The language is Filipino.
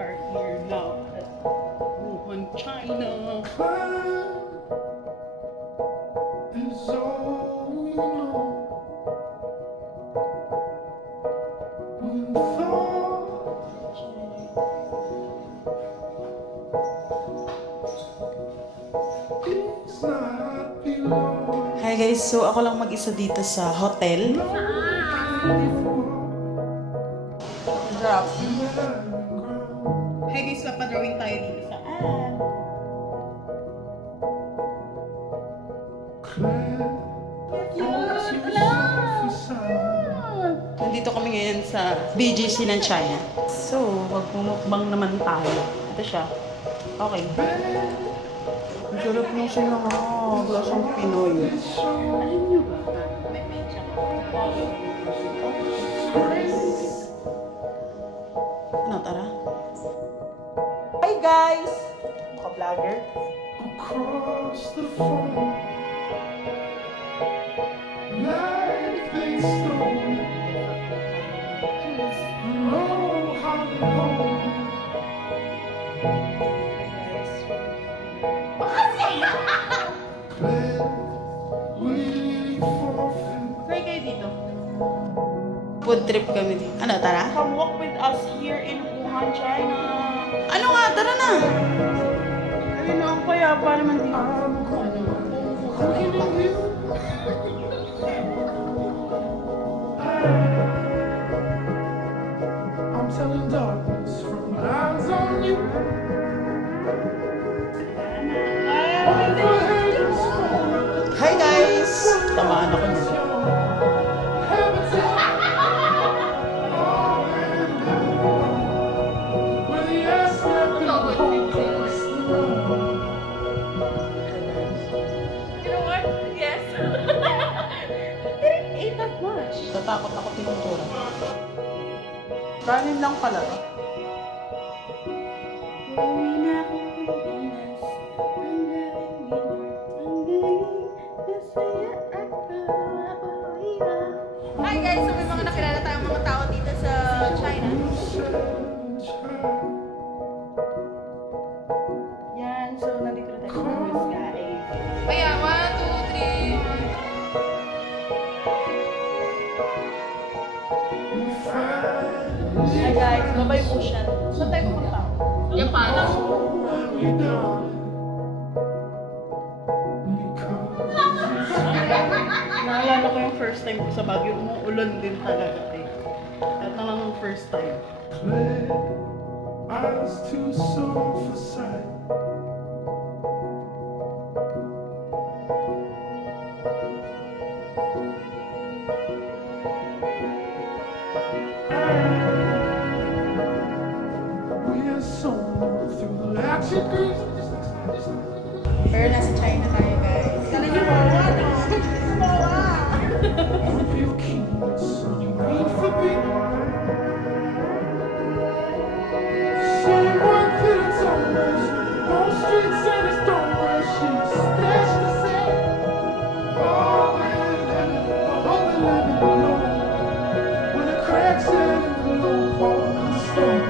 Are here now at Wuhan, China. Is all we know. When thought is not below. Hi guys, so ako lang mag-isa dito sa hotel. Drop. Hi guys, papadrawing tayo dito sa Nandito kami ngayon sa BGC ng China. So, magmumukbang naman tayo. Ito siya. Okay. Ang sarap nung sinangag. Lasang Pinoy. Alam niyo ba? May mecha ko. Ano, tara? Hi guys! Ka-vlogger. Across the phone, life ain't stolen. Oh, how to hold. We forfeit. Try kayo dito. Food trip kami dito. Ano, tara? Come walk with us here in Wuhan, China. Ano nga, tara na! Ayun na ang payapa naman dito. I'm telling darkness from eyes on you. Hi guys! Tamaan ako dito. Tatakot ako tinuturo. Kanin lang pala. Hi guys! So may mga nakilala tayong mga tao dito sa China. Yan, so nandito na tayo sa US guys. Kaya, 1, 2, 3. Hi guys, babay po siya. Saan tayo pupunta? Japan. Naalala ko yung first time ko sa Baguio, umuulan din talaga eh. At na lang yung first time. Eyes too soft for sight. We are soaring through the action. Pero nasa China tayo guys. Kala niyo bawa, no? Bawa! Feel keen, sunny rain for me. Someone could have told us. Wall Street said it's don't rush. She's dashed to say. Oh, man, let it know. When the cracks in the low part of the storm.